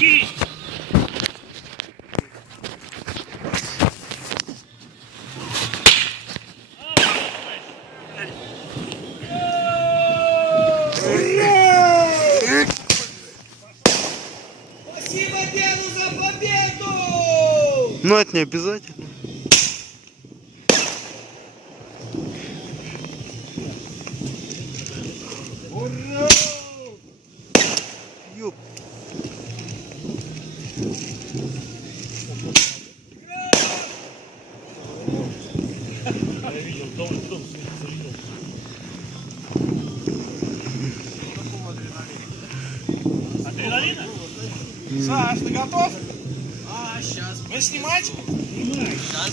Стій! Спасибо деду за победу! Но это не обязательно. Ура! Ёп. Я видел, дом светится. Адреналина? Саш, ты готов? А, сейчас. Мы снимать? Снимай. Сейчас.